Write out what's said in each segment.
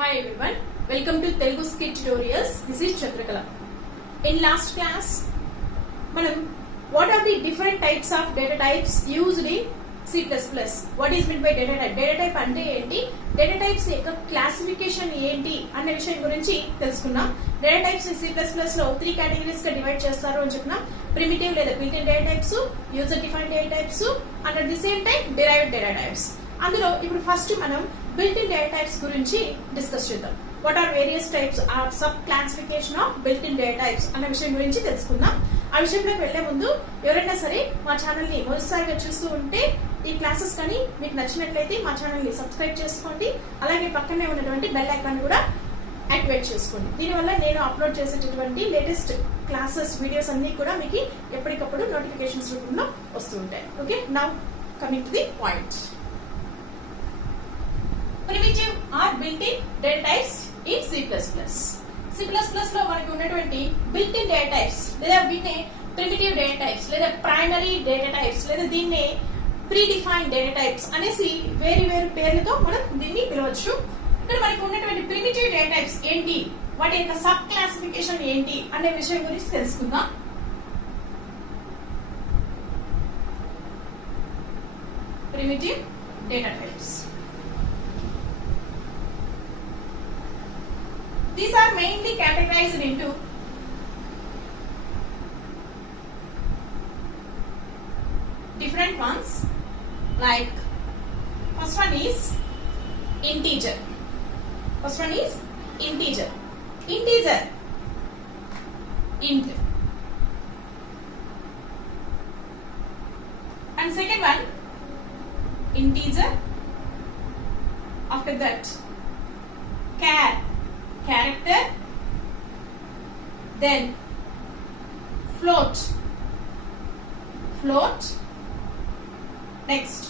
Hi everyone, welcome to Telugu Skit Tutorials. This is Chandrakala. In last class, madam, what are the different types of data types used in C++? What is meant by data type? Data type ante enti? Data types yokka classification enti anne vishayam gurinchi telusukunnam. Data types in C++ lo 3 categories ga divide chestaru ani cheppina. Primitive లేదా built-in data types, user defined data types and at the same time derived data types. అందులో ఇప్పుడు ఫస్ట్ మనం built-in data types గురించి discuss చేద్దాం. What are various types are sub classification of built-in data types అన్న విషయం గురించి తెలుసుకుందాం. ఆ విషయంలోకి వెళ్లే ముందు ఎవరైనా సరే మా ఛానల్ ని మొదటిసారిగా చూస్తూ ఉంటే ఈ క్లాసెస్ కానీ మీకు నచ్చినట్లయితే మా ఛానల్ ని సబ్స్క్రైబ్ చేసుకోండి. అలాగే పక్కనే ఉన్నటువంటి బెల్ ఐకాన్ కూడా యాక్టివేట్ చేసుకోండి. దీనివల్ల నేను అప్లోడ్ చేసేటటువంటి లేటెస్ట్ క్లాసెస్ వీడియోస్ అన్ని కూడా మీకు ఎప్పటికప్పుడు నోటిఫికేషన్స్ రూపంలో వస్తూ ఉంటాయి. Okay, now coming to the point. Primitive or built-in data types in C++. C++ లో మనకి ఉన్నటువంటి built-in data types లేదా వీటిని primitive data types లేదా primary data types లేదా దీన్ని predefined data types అనేసి వేరు వేరు పేర్లతో మనం దీన్ని పిలవచ్చు. ఇక్కడ మనకి ఉన్నటువంటి primitive data types ఏంటి, వాటి యొక్క సబ్ క్లాసిఫికేషన్ ఏంటి అనే విషయం గురించి తెలుసుకుందాం. Primitive data types. These are mainly categorized into different ones, like first one is integer. First one is integer. Integer, int. And second one, integer. After that, char. Character, then float, next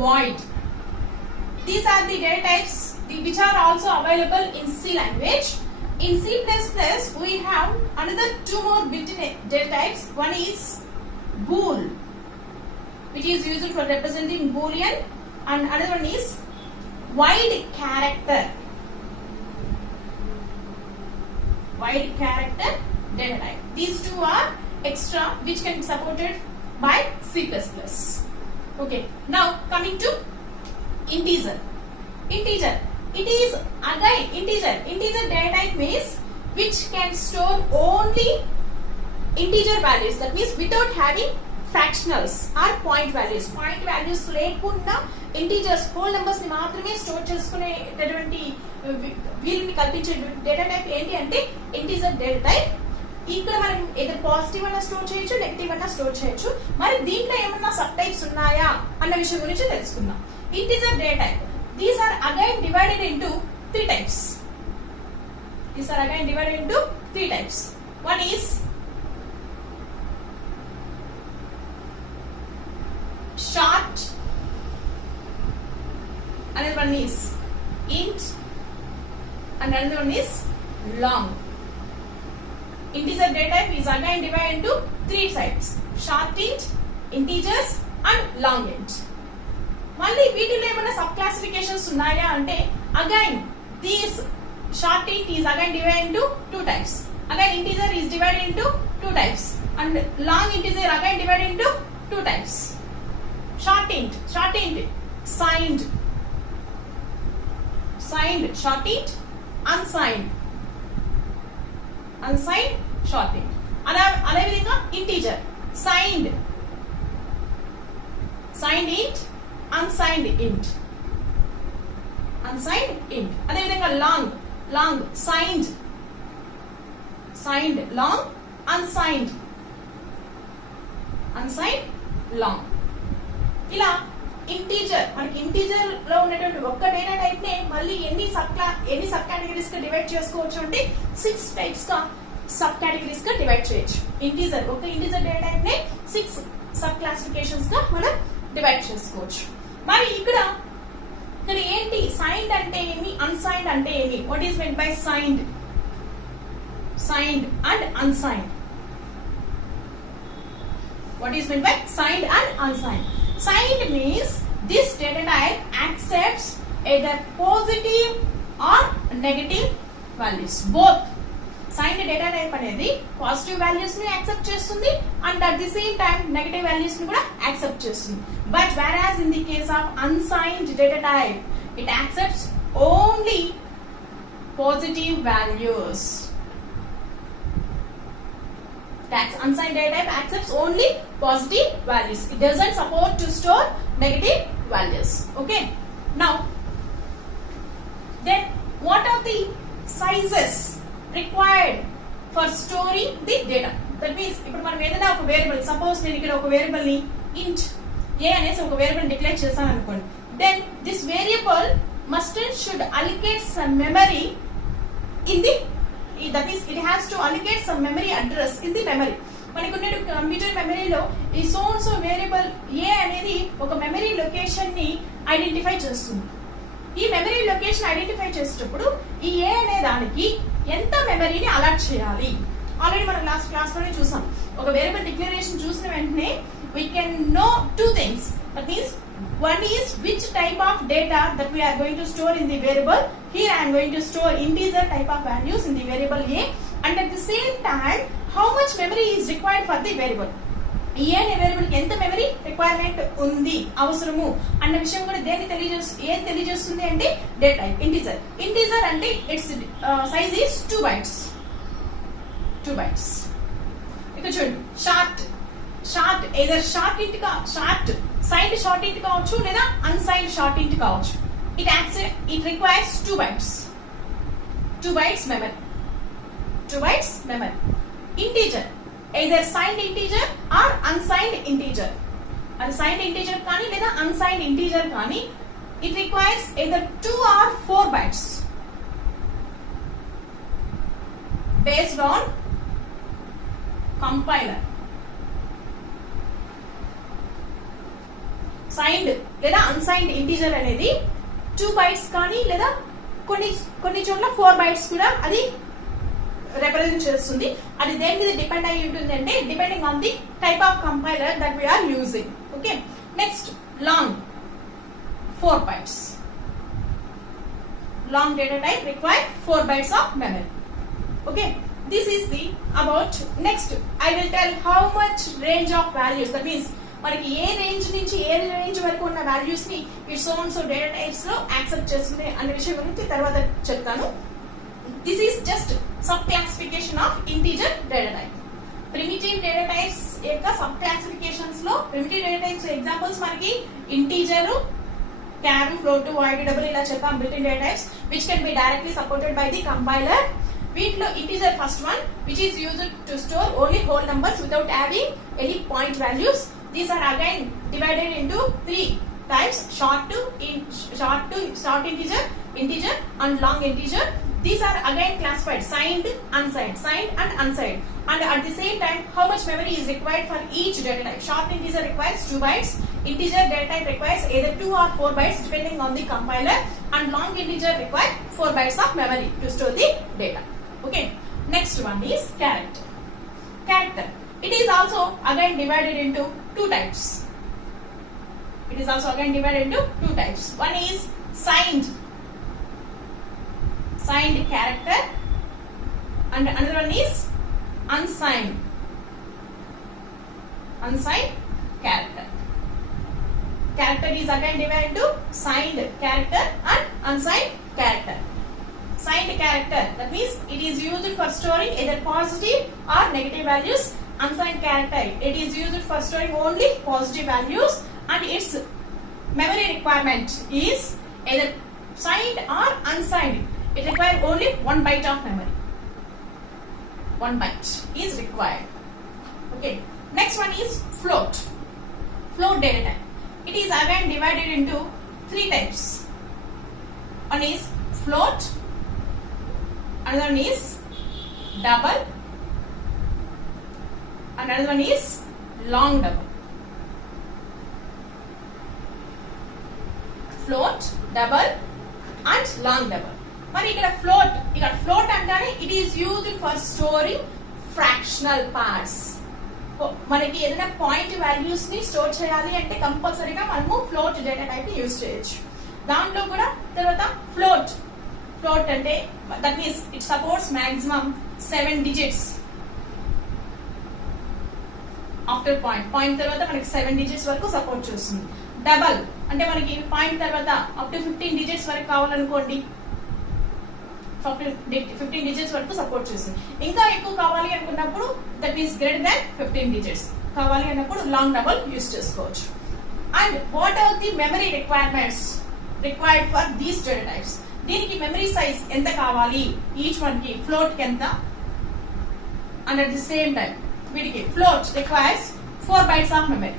void. These are the data types which are also available in C language. In C++ we have another two more built-in data types. One is bool, which is used for representing boolean, and another one is wide character. Wide character data type. These two are extra which can be supported by C++. Okay, now coming to integer. Integer, it is again integer. Integer data type means which can store only integer values, that means without having fractionals or point values. Point values లేకుండా integers whole numbers ని మాత్రమే స్టోర్ చేసుకునేటటువంటి వీలుని కల్పించే data type ఏంటి అంటే integer data type. ఇక్కడ మనం ఏదైనా పాజిటివ్ అన్నా స్టోర్ చేయొచ్చు, నెగటివ్ అన్నా స్టోర్ చేయొచ్చు. మరి దీంట్లో ఏమన్నా సబ్ టైప్స్ ఉన్నాయా అన్న విషయం గురించి తెలుసుకుందాం. Integer data type, these are again divided into three types. These are again divided into three types. One is short, another one is int, and another one is long. Integer data type is again divided into three types: short int, integers and long int. మళ్ళీ వీటిలో ఏమైనా sub classifications ఉన్నాయా అంటే again these short int is again divided into two types. Again integer is divided into two types and long integer again divided into two types. Short int, signed, short int, unsigned, short int. అదే విధంగా integer, signed int, unsigned int. అదే విధంగా long, signed, long, unsigned, long. ఇలా ఇంటీజర్, మనకి ఇంటీజర్ లో ఉన్నటువంటి ఒక్క data type నే మళ్ళీ ఎన్ని సబ్ కేటగిరీస్ గా డివైడ్ చేసుకోవచ్చు అంటే 6 టైప్స్ గా సబ్ కేటగిరీస్ గా డివైడ్ చేయొచ్చు. ఇంటీజర్, ఒక ఇంటీజర్ డేటా టైప్ నే 6 సబ్ క్లాసిఫికేషన్స్ గా మనం డివైడ్ చేసుకోవచ్చు. మరి ఇక్కడ ఏంటి సైన్డ్ అంటే ఏమి, అన్సైన్డ్ అంటే ఏమి? What is meant by signed and unsigned? What is meant by signed and unsigned? Signed means this data type accepts either positive or negative values. Both signed data type అనేది పాజిటివ్ వాల్యూస్ ని accept చేస్తుంది and at the same time negative values ని కూడా accept చేస్తుంది. But whereas in the case of unsigned data type it accepts only positive values. That unsigned data type accepts only positive values. It doesn't support to store negative values. Okay. Now, then what are the sizes required for storing the data? That means, ఇప్పుడు మనం ఏదైనా ఒక variable, suppose నేను ఇక్కడ ఒక వేరియబుల్ ని int a అనేసి ఒక వేరియబుల్ డిక్లేర్ చేస్తాను అనుకోండి. Then this variable must and should allocate some memory in the, that is it has to allocate some memory address in the memory. మనకున్న కంప్యూటర్ మెమరీలో ఈ సో అండ్ సో వేరియబుల్ ఏ అనేది ఒక memory location ని ఐడెంటిఫై చేస్తుంది. ఈ మెమరీ లొకేషన్ ఐడెంటిఫై చేసేటప్పుడు ఈ ఏ అనే దానికి ఎంత మెమరీని అలాట్ చేయాలి. ఆల్రెడీ మనం లాస్ట్ క్లాస్ లోనే చూసాం. ఒక వేరియబుల్ డిక్లరేషన్ చూసిన వెంటనే we can know two things. That means one is which type of data that we are going to store in the variable. Here I am going to store integer type of values in the variable a, and at the same time how much memory is required for the variable. ఏ అనే వేరియబుల్ కి ఎంత memory requirement ఉంది అవసరము అన్న విషయం కూడా ఏం తెలియజేస్తుంది అంటే డేటా టైప్ ఇంటిజర్. ఇంటిజర్ అంటే ఇట్స్ సైజ్ ఈస్ 2 bytes. 2 bytes. ఇక్కడ చూడండి, షార్ట్ ఏదర్ షార్ట్ ఇంట్ షార్ట్ సైన్డ్ షార్ట్ ఇంట్ కావచ్చు లేదా అన్సైన్డ్ షార్ట్ ఇంట్ కావచ్చు. ఇట్ రిక్వైర్స్ 2 bytes. 2 bytes memory. 2 bytes memory. Integer either signed integer or unsigned integer. అది signed integer కానీ లేదా unsigned integer కానీ it requires either 2 or 4 bytes based on compiler. Signed లేదా అన్సైన్డ్ ఇంటీజర్ అనేది 2 bytes కానీ లేదా కొన్ని చోట్ల 4 bytes కూడా అది రిప్రజెంట్ చేస్తుంది. అది దేని మీద డిపెండ్ అయి ఉంటుంది అంటే depending on the type of compiler that we are using. Okay. Next long 4 bytes. Long data type require 4 bytes of memory. Okay. This is the about. Next I will tell how much range of values, that means మనకి ఏ రేంజ్ నుంచి ఏ రేంజ్ వరకు ఉన్న values ని its own so data types లో accept చేస్తుంది అనే విషయం గురించి తర్వాత చెప్తాను. This is just sub classification of integer data type. Primitive data types యొక్క సబ్ క్లాసిఫికేషన్స్ లో ప్రిమిటివ్ డేటా టైప్స్ ఎగ్జాంపుల్స్ మనకి integer, char, float, void, double ఇలా చెప్పాం. Built in data types which can be directly supported by the compiler. వీటిలో integer first one which is used to store only whole numbers without having any point values. These are again divided into 3 types: short integer, and long integer. These are again classified signed, unsigned, signed and unsigned. And at the same time, how much memory is required for each data type? Short integer requires 2 bytes. Integer data type requires either 2 or 4 bytes depending on the compiler. And long integer requires 4 bytes of memory to store the data. Okay. Next one is character. Character. It is also again divided into 2 types. It is also again divided into 2 types. One is signed character and another one is unsigned character. Character is again divided into signed character and unsigned character. Signed character, that means it is used for storing either positive or negative values. Unsigned character, it is used for storing only positive values and its memory requirement is either signed or unsigned. It requires only 1 byte of memory. 1 byte is required. Okay. Next one is float. Float data type. It is again divided into 3 types. One is float, another one is double, another one is long double. Float, double and long double. మరి ఇక్కడ float అంటానే it is used for storing fractional parts. మనకి ఏదైనా point values ని స్టోర్ చేయాలి అంటే కంపల్సరీగా మనము ఫ్లోట్ డేటా టైప్ యూజ్ చేయొచ్చు. దాంట్లో కూడా తర్వాత ఫ్లోట్ అంటే that means it supports maximum 7 digits after point తర్వాత మనకి 7 digits వరకు సపోర్ట్ చేస్తుంది. డబల్ అంటే మనకి పాయింట్ తర్వాత అప్ టు 15 digits వరకు కావాలనుకోండి, 15 digits వరకు సపోర్ట్ చేస్తుంది. ఇంకా ఎక్కువ కావాలి అనుకున్నప్పుడు that means greater than 15 digits కావాలి అన్నప్పుడు లాంగ్ డబల్ యూస్ చేసుకోవచ్చు. And what are the memory requirements required for these data types? దీనికి మెమరీ సైజ్ ఎంత కావాలి ఈచ్ వన్ కి, ఫ్లోట్ కి ఎంత, and at the same time వీటికి float requires 4 bytes of memory.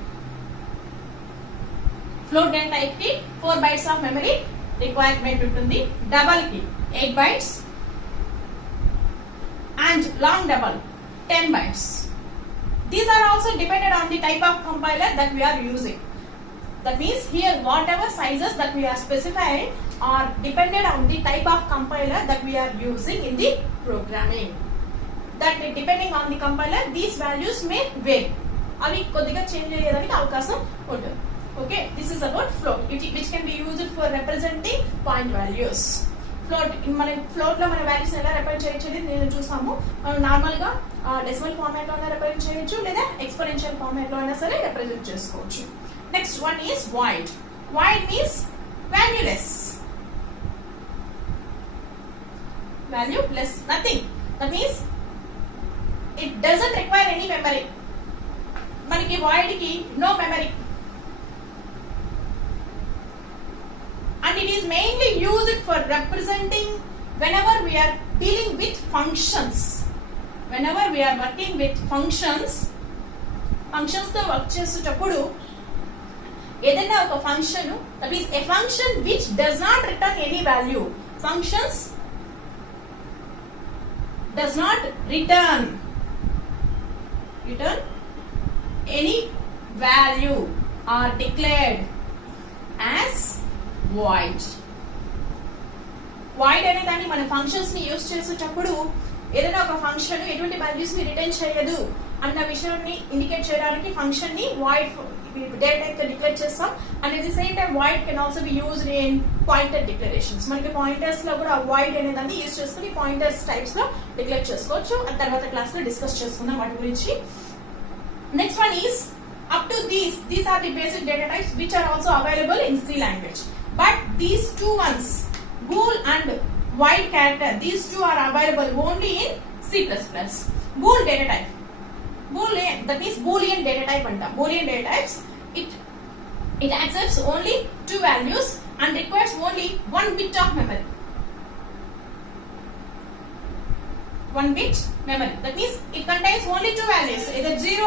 Float data type కి 4 bytes of memory requirement ఉంటుంది. Double కి 8 bytes and long double 10 bytes. These are also dependent on the type of compiler that we are using. That means here whatever sizes that we are specifying are dependent on the type of compiler that we are using in the programming. That depending on the compiler these values may vary. అవి కొద్దిగా చేంజ్ అయ్యేదానికి అవకాశం ఉంటుంది. Okay, this is about float which can be used for representing point values. Float మన ఫ్లోట్ లో మన వాల్యూస్ ఎలా రిప్రజెంట్ చేయొచ్చు నేను చూసాము. మనం నార్మల్ గా డెసిమల్ ఫార్మాట్ లో రిప్రజెంట్ చేయొచ్చు లేదా ఎక్స్పోనెన్షియల్ ఫార్మాట్ లో అయినా సరే రిప్రజెంట్ చేసుకోవచ్చు. Next one is void. Void means valueless, valueless, nothing. That means it doesn't require any memory. మనకి void కి no memory. And it is mainly used for representing whenever we are dealing with functions. Whenever we are working with functions తో వర్క్ చేసేటప్పుడు ఏదైనా ఒక function, that is a function which does not return any value. Functions does not return any value are declared as void. void అనే దాన్ని మన ఫంక్షన్స్ ని యూస్ చేసేటప్పుడు ఏదైనా ఒక ఫంక్షన్ ఎటువంటి వాల్యూస్ ని రిటర్న్ చేయదు అన్న విషయాన్ని ఇండికేట్ చేయడానికి ఫంక్షన్ ని void డేటా టైప్ తో డిక్లేర్ చేస్తాం. And at the same time void can also be used in pointer declarations. మనకి పాయింటర్స్ లో కూడా void అనే దాన్ని యూస్ చేసుకుని పాయింటర్స్ టైప్స్ లో డిక్లేర్ చేసుకోవచ్చు. ఆ తర్వాత క్లాస్ లో డిస్కస్ చేసుకుందాం వాటి గురించి. Next one is up to these are the basic data types which are also available in C language. But these two ones, bool and void character, these two are available only in C++. Bool data type, boolean, that means boolean data type anta. Boolean data types, it accepts only two values and requires only 1 bit of memory. 1 bit memory. That means it contains only two values, either 0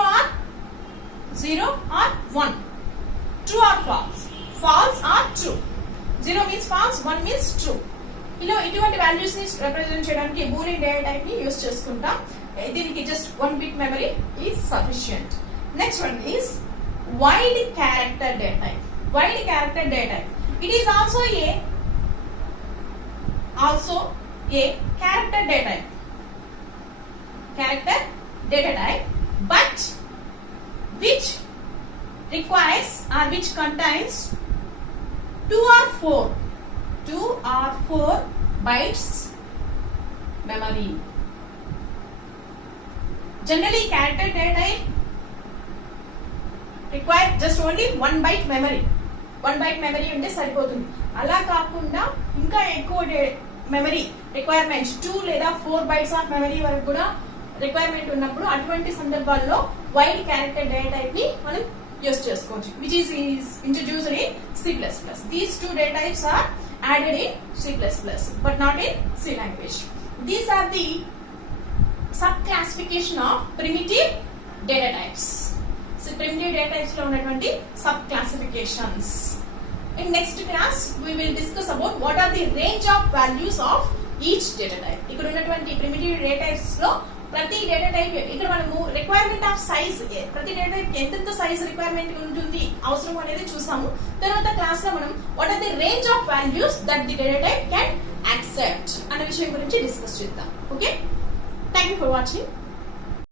or 1, true or false, false or true. 0 means false, 1 means true. ఇలా ఇటువంటి వాల్యూస్ ని రిప్రజెంట్ చేయడానికి Boolean data type ని యూస్ చేసుకుంటాం. దీనికి జస్ట్ 1 bit memory is sufficient. Next one is wide character data type. Wide character data type, it is also a character data type. Character data type, but which requires or which contains 2 or 4 bytes memory. Generally character data type require just only 1 byte memory. 1 byte memory ఉంటే సరిపోతుంది. అలా కాకుండా ఇంకా ఎక్కువ memory requirements 2 లేదా 4 bytes of memory వరకు కూడా రిక్వైర్మెంట్ ఉన్నప్పుడు అటువంటి సందర్భాల్లో వైడ్ క్యారెక్టర్ డేటా టైప్ ని మనం యూస్ చేసుకోవచ్చు, which is introduced in C++. These two data types are added in C++, but not in C language. These are the sub-classification of primitive data types. So primitive data types lo unnatuvanti sub-classifications. In next class, we will discuss about what are the range of values of each data type. ఇక్కడ ఉన్నటువంటి primitive data types లో ప్రతి data type ఇక్కడ మనము requirement of size, ప్రతి data type ఎంత size requirement ఉంటుంది అవసరం అనేది చూసాము. తర్వాత క్లాస్ లో మనం what are the range of values that the data type can accept అనే విషయం గురించి డిస్కస్ చేద్దాం. Okay, thank you for watching.